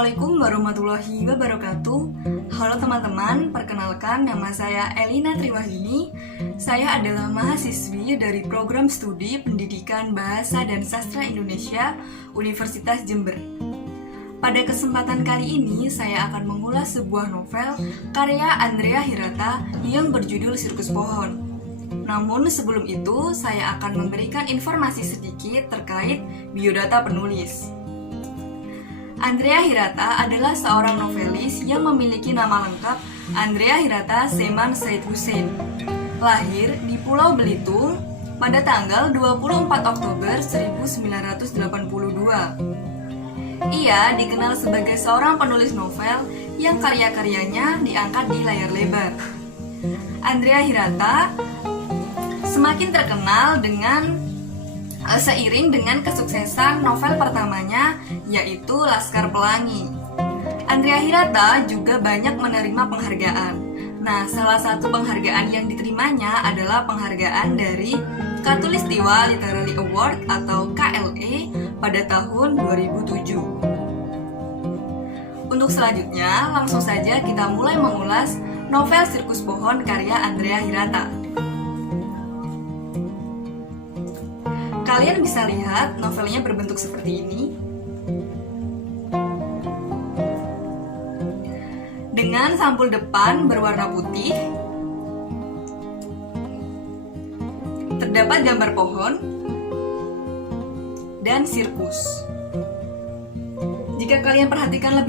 Assalamualaikum warahmatullahi wabarakatuh. Halo teman-teman, perkenalkan nama saya Elina Triwahyuni. Saya adalah mahasiswi dari program studi Pendidikan Bahasa dan Sastra Indonesia Universitas Jember. Pada kesempatan kali ini, saya akan mengulas sebuah novel karya Andrea Hirata yang berjudul Sirkus Pohon. Namun sebelum itu, saya akan memberikan informasi sedikit terkait biodata penulis. Andrea Hirata adalah seorang novelis yang memiliki nama lengkap Andrea Hirata Seman Said Hussein. Lahir di Pulau Belitung pada tanggal 24 Oktober 1982. Ia dikenal sebagai seorang penulis novel yang karya-karyanya diangkat di layar lebar. Andrea Hirata semakin terkenal seiring dengan kesuksesan novel pertamanya, yaitu Laskar Pelangi. Andrea Hirata juga banyak menerima penghargaan. Nah, salah satu penghargaan yang diterimanya adalah penghargaan dari Khatulistiwa Literary Award atau KLE pada tahun 2007. Untuk selanjutnya, langsung saja kita mulai mengulas novel Sirkus Pohon karya Andrea Hirata. Kalian bisa lihat novelnya berbentuk seperti ini. Dengan sampul depan berwarna putih, terdapat gambar pohon dan sirkus. Jika kalian perhatikan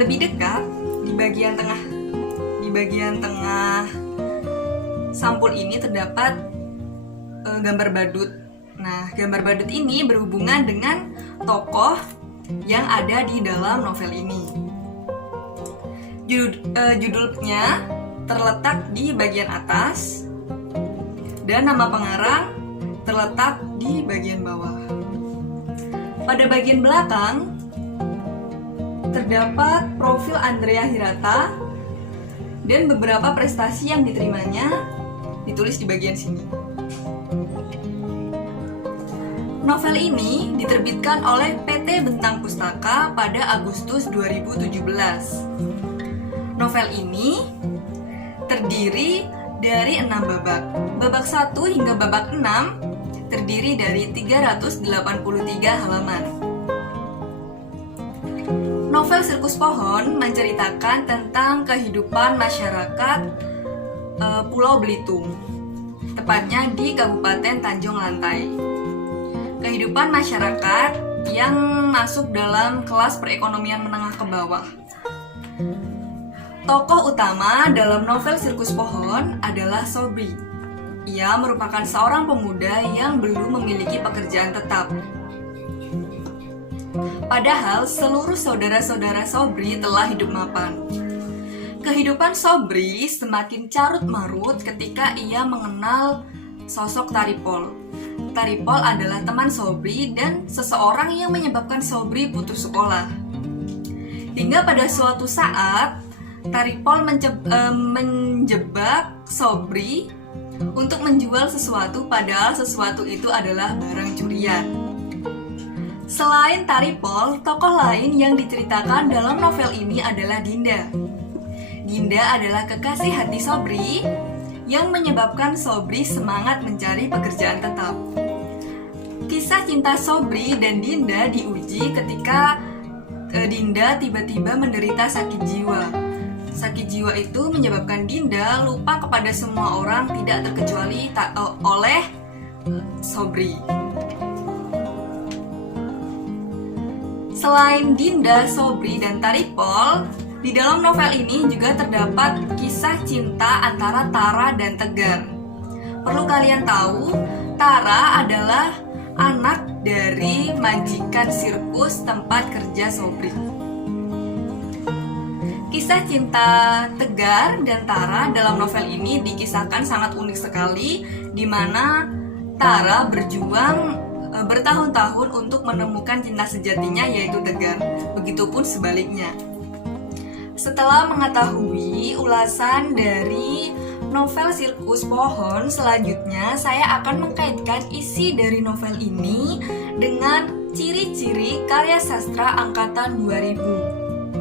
lebih dekat di bagian tengah sampul ini terdapat gambar badut. Nah, gambar badut ini berhubungan dengan tokoh yang ada di dalam novel ini. Judulnya terletak di bagian atas dan nama pengarang terletak di bagian bawah. Pada bagian belakang terdapat profil Andrea Hirata dan beberapa prestasi yang diterimanya ditulis di bagian sini. Novel ini diterbitkan oleh PT Bentang Pustaka pada Agustus 2017. Novel ini terdiri dari 6 babak. Babak 1 hingga babak 6 terdiri dari 383 halaman. Novel Sirkus Pohon menceritakan tentang kehidupan masyarakat Pulau Belitung, tepatnya di Kabupaten Tanjung Lantai. Kehidupan masyarakat yang masuk dalam kelas perekonomian menengah ke bawah. Tokoh utama dalam novel Sirkus Pohon adalah Sobri. Ia merupakan seorang pemuda yang belum memiliki pekerjaan tetap. Padahal seluruh saudara-saudara Sobri telah hidup mapan. Kehidupan Sobri semakin carut marut ketika ia mengenal sosok Taripol. Taripol adalah teman Sobri dan seseorang yang menyebabkan Sobri putus sekolah. Hingga pada suatu saat, Taripol menjebak Sobri untuk menjual sesuatu, padahal sesuatu itu adalah barang curian. Selain Taripol, tokoh lain yang diceritakan dalam novel ini adalah Dinda. Dinda adalah kekasih hati Sobri yang menyebabkan Sobri semangat mencari pekerjaan tetap. Kisah cinta Sobri dan Dinda diuji ketika Dinda tiba-tiba menderita sakit jiwa. Sakit jiwa itu menyebabkan Dinda lupa kepada semua orang, tidak terkecuali oleh Sobri. Selain Dinda, Sobri, dan Taripol, di dalam novel ini juga terdapat kisah cinta antara Tara dan Tegar. Perlu kalian tahu, Tara adalah anak dari majikan sirkus tempat kerja Sobri. Kisah cinta Tegar dan Tara dalam novel ini dikisahkan sangat unik sekali, di mana Tara berjuang bertahun-tahun untuk menemukan cinta sejatinya, yaitu Tegar. Begitupun sebaliknya. Setelah mengetahui ulasan dari novel Sirkus Pohon, selanjutnya saya akan mengkaitkan isi dari novel ini dengan ciri-ciri karya sastra angkatan 2000.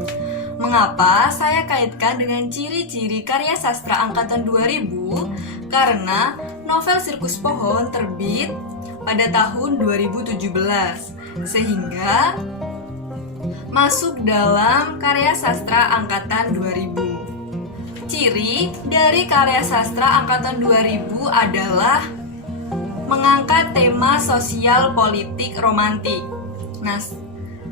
Mengapa saya kaitkan dengan ciri-ciri karya sastra angkatan 2000? Karena novel Sirkus Pohon terbit pada tahun 2017, sehingga masuk dalam karya sastra angkatan 2000. Ciri dari karya sastra angkatan 2000 adalah mengangkat tema sosial politik romantik. Nah,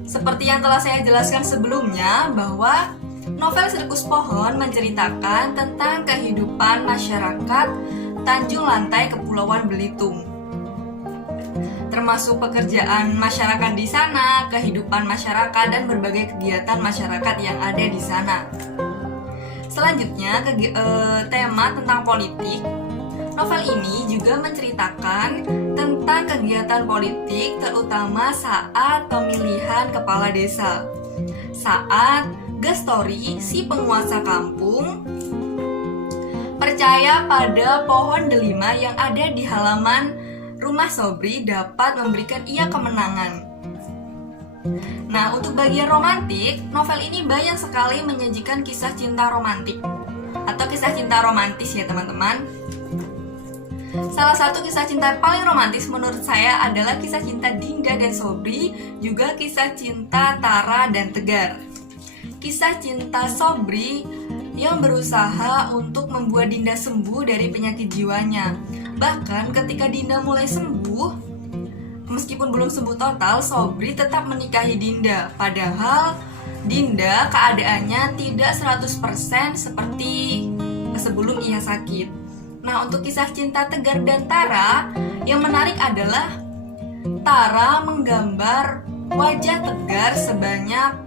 seperti yang telah saya jelaskan sebelumnya bahwa novel Sirkus Pohon menceritakan tentang kehidupan masyarakat Tanjung Lantai, Kepulauan Belitung, termasuk pekerjaan masyarakat di sana, kehidupan masyarakat, dan berbagai kegiatan masyarakat yang ada di sana. Selanjutnya, tema tentang politik. Novel ini juga menceritakan tentang kegiatan politik, terutama saat pemilihan kepala desa. Saat Gestori, si penguasa kampung, percaya pada pohon delima yang ada di halaman rumah Sobri dapat memberikan ia kemenangan. Nah, untuk bagian romantik, novel ini banyak sekali menyajikan kisah cinta romantik atau kisah cinta romantis ya teman-teman. Salah satu kisah cinta paling romantis menurut saya adalah kisah cinta Dinda dan Sobri, juga kisah cinta Tara dan Tegar. Kisah cinta Sobri yang berusaha untuk membuat Dinda sembuh dari penyakit jiwanya. Bahkan ketika Dinda mulai sembuh, meskipun belum sembuh total, Sobri tetap menikahi Dinda. Padahal Dinda keadaannya tidak 100% seperti sebelum ia sakit. Nah, untuk kisah cinta Tegar dan Tara, yang menarik adalah Tara menggambar wajah Tegar sebanyak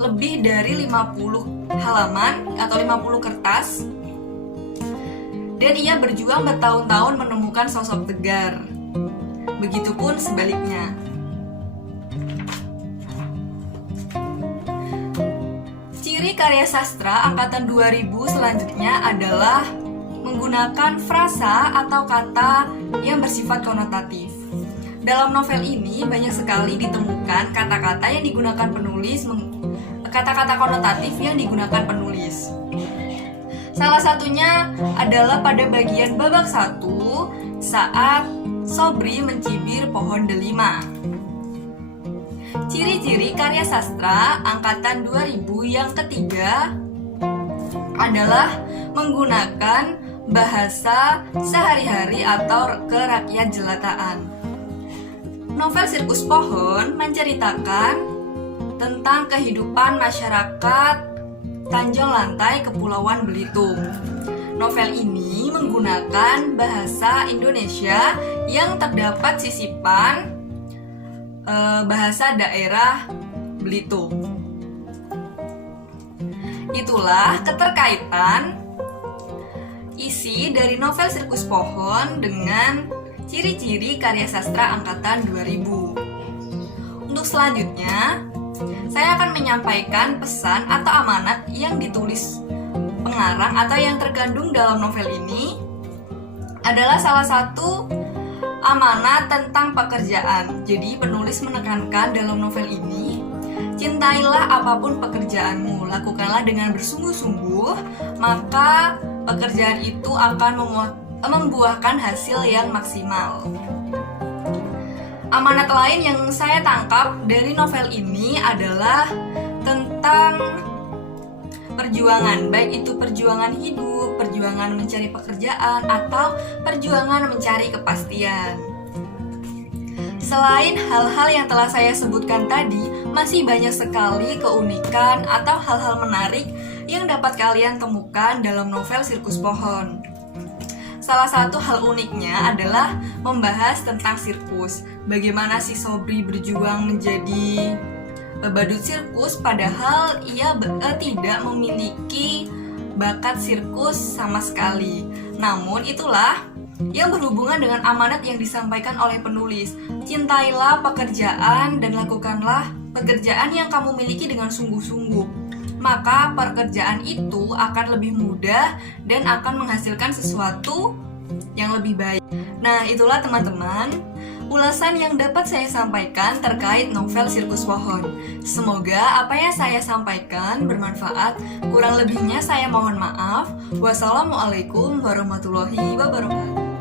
lebih dari 50 halaman atau 50 kertas, dan ia berjuang bertahun-tahun menemukan sosok Tegar. Begitupun sebaliknya. Ciri karya sastra angkatan 2000 selanjutnya adalah menggunakan frasa atau kata yang bersifat konotatif. Dalam novel ini banyak sekali ditemukan kata-kata yang digunakan penulis, kata-kata konotatif yang digunakan penulis. Salah satunya adalah pada bagian babak 1 saat Sobri mencibir pohon delima. Ciri-ciri karya sastra angkatan 2000 yang ketiga adalah menggunakan bahasa sehari-hari atau kerakyat jelataan. Novel Sirkus Pohon menceritakan tentang kehidupan masyarakat Tanjung Lantai, Kepulauan Belitung. Novel ini menggunakan bahasa Indonesia yang terdapat sisipan bahasa daerah Belitung. Itulah keterkaitan isi dari novel Sirkus Pohon dengan ciri-ciri karya sastra angkatan 2000. Untuk selanjutnya, saya akan menyampaikan pesan atau amanat yang ditulis pengarang atau yang terkandung dalam novel ini adalah salah satu amanat tentang pekerjaan. Jadi penulis menekankan dalam novel ini, cintailah apapun pekerjaanmu, lakukanlah dengan bersungguh-sungguh, maka pekerjaan itu akan membuahkan hasil yang maksimal. Amanat lain yang saya tangkap dari novel ini adalah tentang perjuangan, baik itu perjuangan hidup, perjuangan mencari pekerjaan, atau perjuangan mencari kepastian. Selain hal-hal yang telah saya sebutkan tadi, masih banyak sekali keunikan atau hal-hal menarik yang dapat kalian temukan dalam novel Sirkus Pohon. Salah satu hal uniknya adalah membahas tentang sirkus. Bagaimana si Sobri berjuang menjadi badut sirkus padahal ia tidak memiliki bakat sirkus sama sekali. Namun itulah yang berhubungan dengan amanat yang disampaikan oleh penulis. Cintailah pekerjaan dan lakukanlah pekerjaan yang kamu miliki dengan sungguh-sungguh. Maka pekerjaan itu akan lebih mudah dan akan menghasilkan sesuatu yang lebih baik. Nah, itulah teman-teman ulasan yang dapat saya sampaikan terkait novel Sirkus Pohon. Semoga apa yang saya sampaikan bermanfaat. Kurang lebihnya saya mohon maaf. Wassalamualaikum warahmatullahi wabarakatuh.